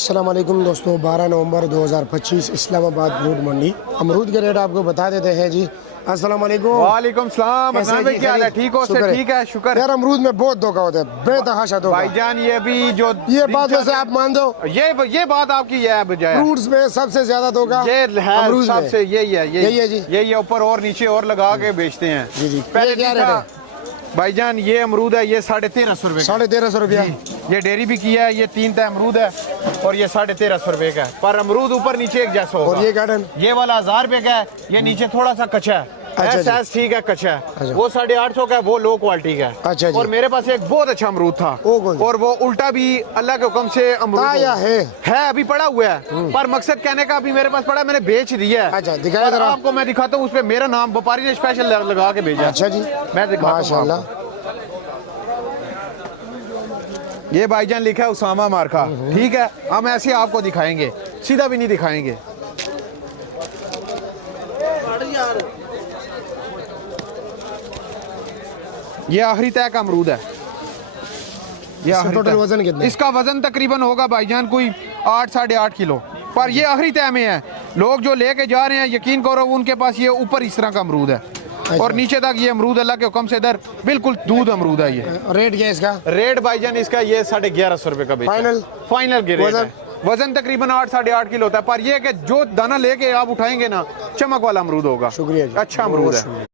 अस्सलाम वालेकुम दोस्तों, 12 नवंबर 2025 इस्लामाबाद फ्रूट मंडी। अमरूद के रेट आपको बता देते हैं जी। अस्सलाम वालेकुम। वालेकुम सलाम। अदनान भाई क्या हाल है? ठीक हो? से ठीक है, शुक्र। यार अमरूद में बहुत धोखा होता है, बेतहाशा धोखा। भाईजान ये भी जो ये बात वैसे आप मान दो, ये बात आपकी है बजाय फ्रूट्स में सबसे ज्यादा धोखा ये है अमरूद में। सबसे यही है जी। यही ऊपर और नीचे और लगा के बेचते हैं जी जी। पहले क्या रेट है भाईजान? ये अमरूद है, ये 1350 रुपए। 1350 रुपया। ये डेयरी भी किया है, ये 3 तय अमरूद है और ये 1350 रुपए का है। पर अमरूद ऊपर नीचे एक जैसा होगा। और ये गार्डन ये वाला 1000 रुपए का है, ये नीचे थोड़ा सा कच्चा है। अच्छा ठीक है, कच्चा है। अच्छा। वो 850 का है, वो लो क्वालिटी का है। अच्छा जी। और मेरे पास एक बहुत अच्छा अमरूद था और वो उल्टा भी अल्लाह के हुक्म से अमरूद है अभी पड़ा हुआ है। पर मकसद कहने का अभी मेरे पास पड़ा, मैंने बेच दिया है। अच्छा दिखाया जरा आपको मैं दिखाता हूँ, उस पे मेरा नाम व्यापारी ने स्पेशल लगा के भेजा। अच्छा जी, मैं दिखाता हूँ। माशाल्लाह। ये भाईजान लिखा है उसामा मार्का, ठीक है। हम ऐसे आपको दिखाएंगे, सीधा भी नहीं दिखाएंगे। ये आखिरी तय का अमरूद है। ये टोटल वजन कितना है? इसका वजन तकरीबन होगा भाईजान कोई 8 साढ़े 8 किलो। पर ये आखिरी तय में है। लोग जो लेके जा रहे हैं, यकीन करो उनके पास ये ऊपर इस तरह का अमरूद है और नीचे तक ये अमरूद अल्लाह के हुक्म से इधर बिल्कुल दूध अमरूद है। ये रेट क्या है इसका? रेट भाईजान इसका ये 1150 रुपए का फाइनल के रेट है। वजन तकरीबन 8 साढ़े 8 किलो होता है। पर ये कि जो दाना लेके आप उठाएंगे ना, चमक वाला अमरूद होगा। शुक्रिया जी, अच्छा अमरूद है।